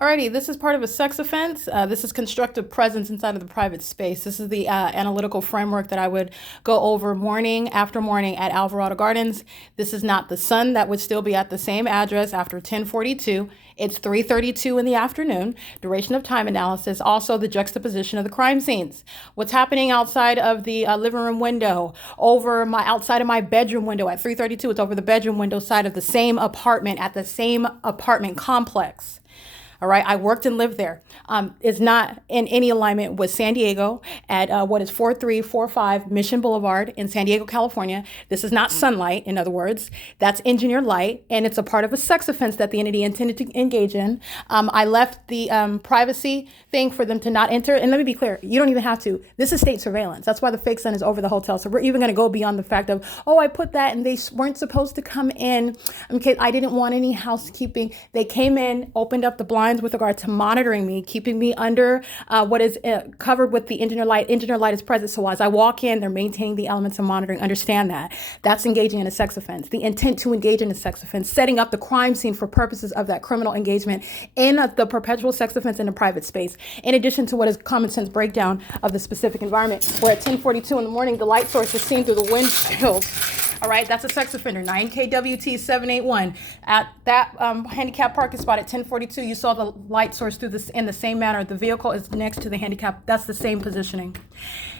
Alrighty, this is part of a sex offense. This is constructive presence inside of the private space. This is the analytical framework that I would go over morning after morning at Alvarado Gardens. This is not the sun that would still be at the same address after 10:42. It's 3:32 in the afternoon. Duration of time analysis. Also the juxtaposition of the crime scenes. What's happening outside of the living room window, outside of my bedroom window at 3:32. It's over the bedroom window side of the same apartment at the same apartment complex. All right, I worked and lived there. Is not in any alignment with San Diego at what is 4345 Mission Boulevard in San Diego, California. This is not sunlight, in other words. That's engineered light, and it's a part of a sex offense that the entity intended to engage in. I left the privacy thing for them to not enter. And let me be clear, you don't even have to. This is state surveillance. That's why the fake sun is over the hotel. So we're even going to go beyond the fact of, oh, I put that and they weren't supposed to come in because I didn't want any housekeeping. They came in, opened up the blinds with regard to monitoring me, keeping me under what is covered with the engineer light. Engineer light is present. So as I walk in, they're maintaining the elements of monitoring. Understand that. That's engaging in a sex offense. The intent to engage in a sex offense, setting up the crime scene for purposes of that criminal engagement in the perpetual sex offense in a private space. In addition to what is common sense breakdown of the specific environment, where at 10:42 in the morning, the light source is seen through the windshield. All right, that's a sex offender, 9KWT 781. At that handicap parking spot at 10:42, you saw the light source through this in the same manner. The vehicle is next to the handicap. That's the same positioning.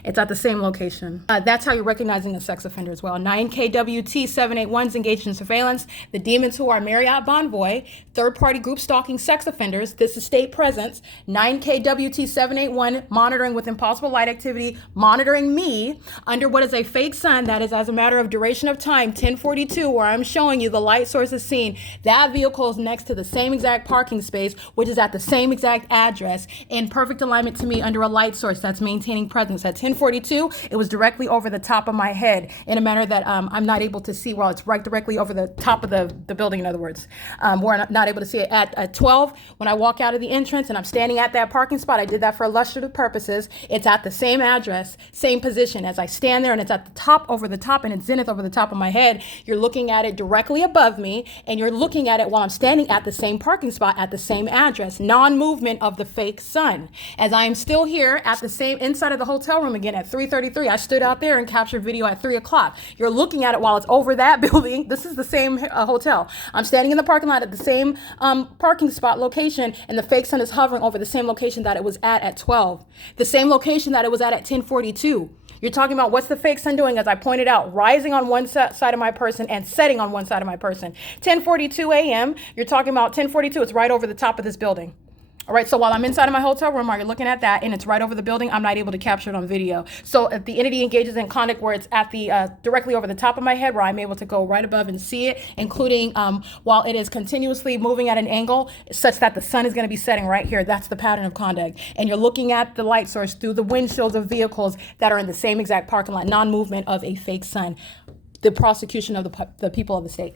It's at the same location. That's how you're recognizing a sex offender as well. 9KWT 781 is engaged in surveillance. The demons who are Marriott Bonvoy, third-party group stalking sex offenders. This is state presence. 9KWT 781 monitoring with impossible light activity, monitoring me under what is a fake sun that is as a matter of duration of time, 10:42, where I'm showing you the light source is seen. That vehicle is next to the same exact parking space, which is at the same exact address, in perfect alignment to me under a light source that's maintaining presence. At 10:42, it was directly over the top of my head in a manner that I'm not able to see while it's right directly over the top of the building, in other words. We're not able to see it. At 12, when I walk out of the entrance and I'm standing at that parking spot, I did that for illustrative purposes. It's at the same address, same position as I stand there, and it's at the top, over the top, and it's zenith over the top of my head. You're looking at it directly above me, and you're looking at it while I'm standing at the same parking spot at the same address. Non-movement of the fake sun. As I am still here at the same inside of the hotel room again at 3:33. I stood out there and captured video at 3 o'clock. You're looking at it while it's over that building. This is the same hotel. I'm standing in the parking lot at the same parking spot location, and the fake sun is hovering over the same location that it was at 12. The same location that it was at 10:42. You're talking about what's the fake sun doing, as I pointed out, rising on one side of my person and setting on one side of my person. 10:42 a.m., you're talking about 10:42, it's right over the top of this building. All right, so while I'm inside of my hotel room, while you're looking at that and it's right over the building, I'm not able to capture it on video. So if the entity engages in conduct where it's at the directly over the top of my head, where I'm able to go right above and see it, including while it is continuously moving at an angle such that the sun is going to be setting right here. That's the pattern of conduct. And you're looking at the light source through the windshields of vehicles that are in the same exact parking lot, non-movement of a fake sun. The prosecution of the people of the state.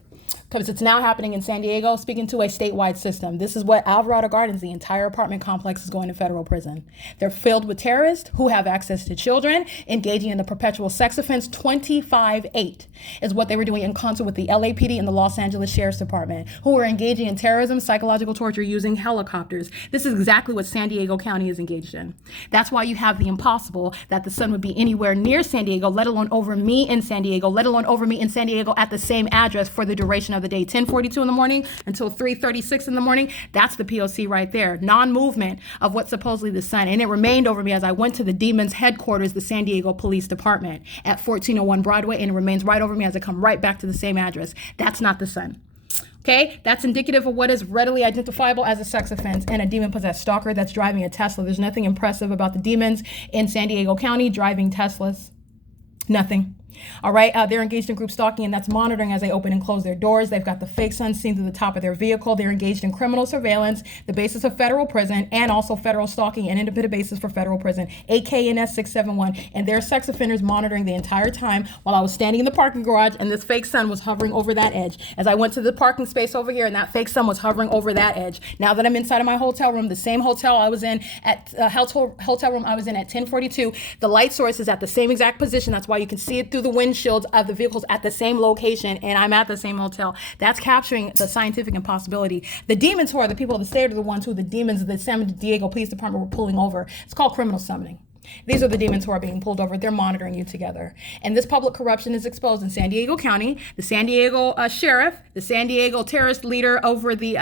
Because it's now happening in San Diego, speaking to a statewide system. This is what Alvarado Gardens, the entire apartment complex, is going to federal prison. They're filled with terrorists who have access to children, engaging in the perpetual sex offense. 25/8 is what they were doing in concert with the LAPD and the Los Angeles Sheriff's Department, who were engaging in terrorism, psychological torture using helicopters. This is exactly what San Diego County is engaged in. That's why you have the impossible that the sun would be anywhere near San Diego, let alone over me in San Diego, let alone over me in San Diego at the same address for the duration of the day, 10:42 in the morning until 3:36 in the morning. That's the P.O.C. right there. Non-movement of what's supposedly the sun. And it remained over me as I went to the Demons headquarters, the San Diego Police Department at 1401 Broadway, and it remains right over me as I come right back to the same address. That's not the sun. Okay, that's indicative of what is readily identifiable as a sex offense and a demon-possessed stalker that's driving a Tesla. There's nothing impressive about the demons in San Diego County driving Teslas. Nothing. All right, they're engaged in group stalking, and that's monitoring as they open and close their doors. They've got the fake sun seen through the top of their vehicle. They're engaged in criminal surveillance, the basis of federal prison, and also federal stalking and independent basis for federal prison, AKNS 671. And they're sex offenders monitoring the entire time while I was standing in the parking garage, and this fake sun was hovering over that edge. As I went to the parking space over here, and that fake sun was hovering over that edge. Now that I'm inside of my hotel room, the same hotel I was in at hotel room I was in at 10:42, the light source is at the same exact position. That's why you can see it through the windshields of the vehicles at the same location, and I'm at the same hotel. That's capturing the scientific impossibility. The demons who are the people of the state are the ones who the demons of the San Diego Police Department were pulling over. It's called criminal summoning. These are the demons who are being pulled over. They're monitoring you together. And this public corruption is exposed in San Diego County. The San Diego sheriff, the San Diego terrorist leader over the,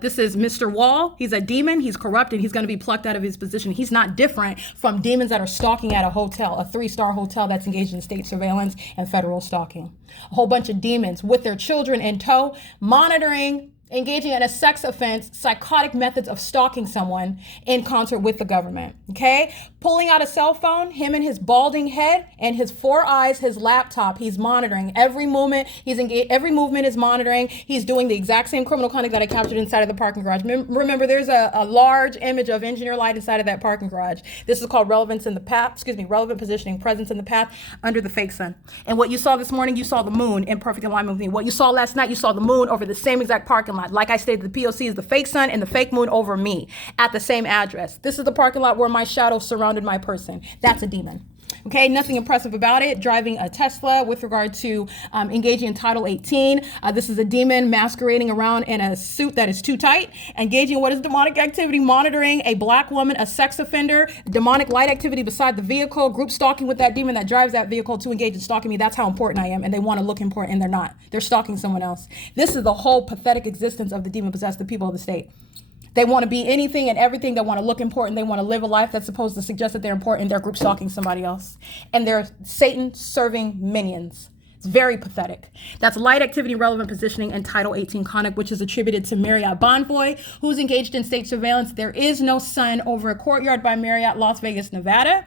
this is Mr. Wall. He's a demon. He's corrupt, and he's going to be plucked out of his position. He's not different from demons that are stalking at a hotel, a 3-star hotel that's engaged in state surveillance and federal stalking. A whole bunch of demons with their children in tow, monitoring, engaging in a sex offense, psychotic methods of stalking someone in concert with the government, okay? Pulling out a cell phone, him and his balding head and his 4 eyes, his laptop, he's monitoring every movement. Every movement is monitoring. He's doing the exact same criminal conduct that I captured inside of the parking garage. Remember, there's a large image of engineer light inside of that parking garage. This is called relevant positioning, presence in the path under the fake sun. And what you saw this morning, you saw the moon in perfect alignment with me. What you saw last night, you saw the moon over the same exact parking lot. Like I stated, the P.O.C. is the fake sun and the fake moon over me at the same address. This is the parking lot where my shadow surrounded my person. That's a demon. Okay, nothing impressive about it. Driving a Tesla with regard to engaging in Title 18. This is a demon masquerading around in a suit that is too tight. Engaging in what is demonic activity, monitoring a black woman, a sex offender, demonic light activity beside the vehicle, group stalking with that demon that drives that vehicle to engage in stalking me. That's how important I am. And they want to look important, and they're not. They're stalking someone else. This is the whole pathetic existence of the demon-possessed, the people of the state. They want to be anything and everything. They want to look important. They want to live a life that's supposed to suggest that they're important. They're group stalking somebody else. And they're Satan-serving minions. It's very pathetic. That's light activity, relevant positioning, and Title 18 conduct, which is attributed to Marriott Bonvoy, who's engaged in state surveillance. There is no sun over a Courtyard by Marriott, Las Vegas, Nevada.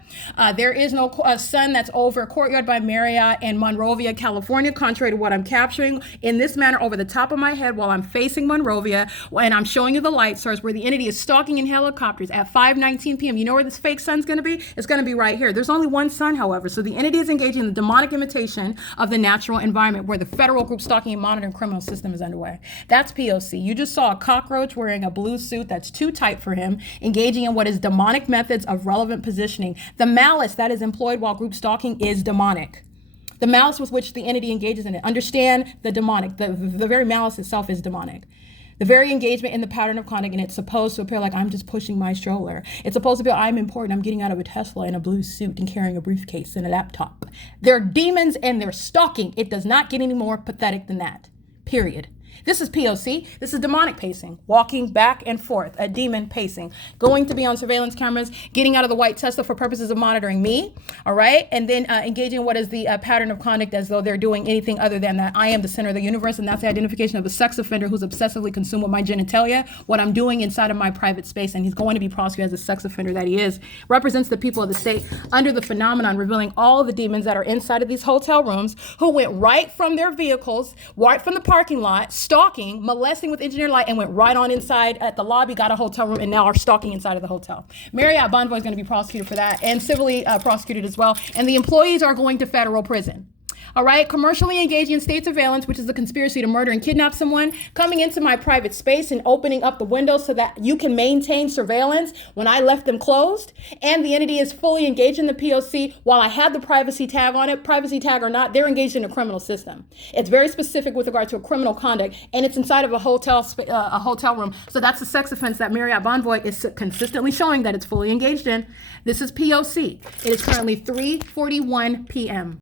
There is no sun that's over a Courtyard by Marriott in Monrovia, California, contrary to what I'm capturing in this manner over the top of my head while I'm facing Monrovia, and I'm showing you the light source where the entity is stalking in helicopters at 5:19 p.m. You know where this fake sun's going to be? It's going to be right here. There's only one sun, however, so the entity is engaging in the demonic imitation of the natural environment where the federal group stalking and monitoring criminal system is underway. That's P.O.C. You just saw a cockroach wearing a blue suit that's too tight for him, engaging in what is demonic methods of relevant positioning. The malice that is employed while group stalking is demonic. The malice with which the entity engages in it. Understand the demonic. The very malice itself is demonic. The very engagement in the pattern of conduct, and it's supposed to appear like I'm just pushing my stroller. It's supposed to be I'm important. I'm getting out of a Tesla in a blue suit and carrying a briefcase and a laptop. They're demons and they're stalking. It does not get any more pathetic than that. Period. This is P.O.C. This is demonic pacing, walking back and forth, a demon pacing, going to be on surveillance cameras, getting out of the white Tesla for purposes of monitoring me, all right? And then engaging in what is the pattern of conduct as though they're doing anything other than that I am the center of the universe, and that's the identification of a sex offender who's obsessively consumed with my genitalia, what I'm doing inside of my private space, and he's going to be prosecuted as a sex offender that he is, represents the people of the state under the phenomenon, revealing all of the demons that are inside of these hotel rooms who went right from their vehicles, right from the parking lot, stalking, molesting with engineer light, and went right on inside at the lobby, got a hotel room, and now are stalking inside of the hotel. Marriott Bonvoy is going to be prosecuted for that and civilly prosecuted as well. And the employees are going to federal prison. All right, commercially engaging in state surveillance, which is a conspiracy to murder and kidnap someone, coming into my private space and opening up the windows so that you can maintain surveillance when I left them closed. And the entity is fully engaged in the P.O.C. while I had the privacy tag on it, privacy tag or not, they're engaged in a criminal system. It's very specific with regard to a criminal conduct, and it's inside of a hotel room. So that's a sex offense that Marriott Bonvoy is consistently showing that it's fully engaged in. This is P.O.C. It is currently 3:41 p.m.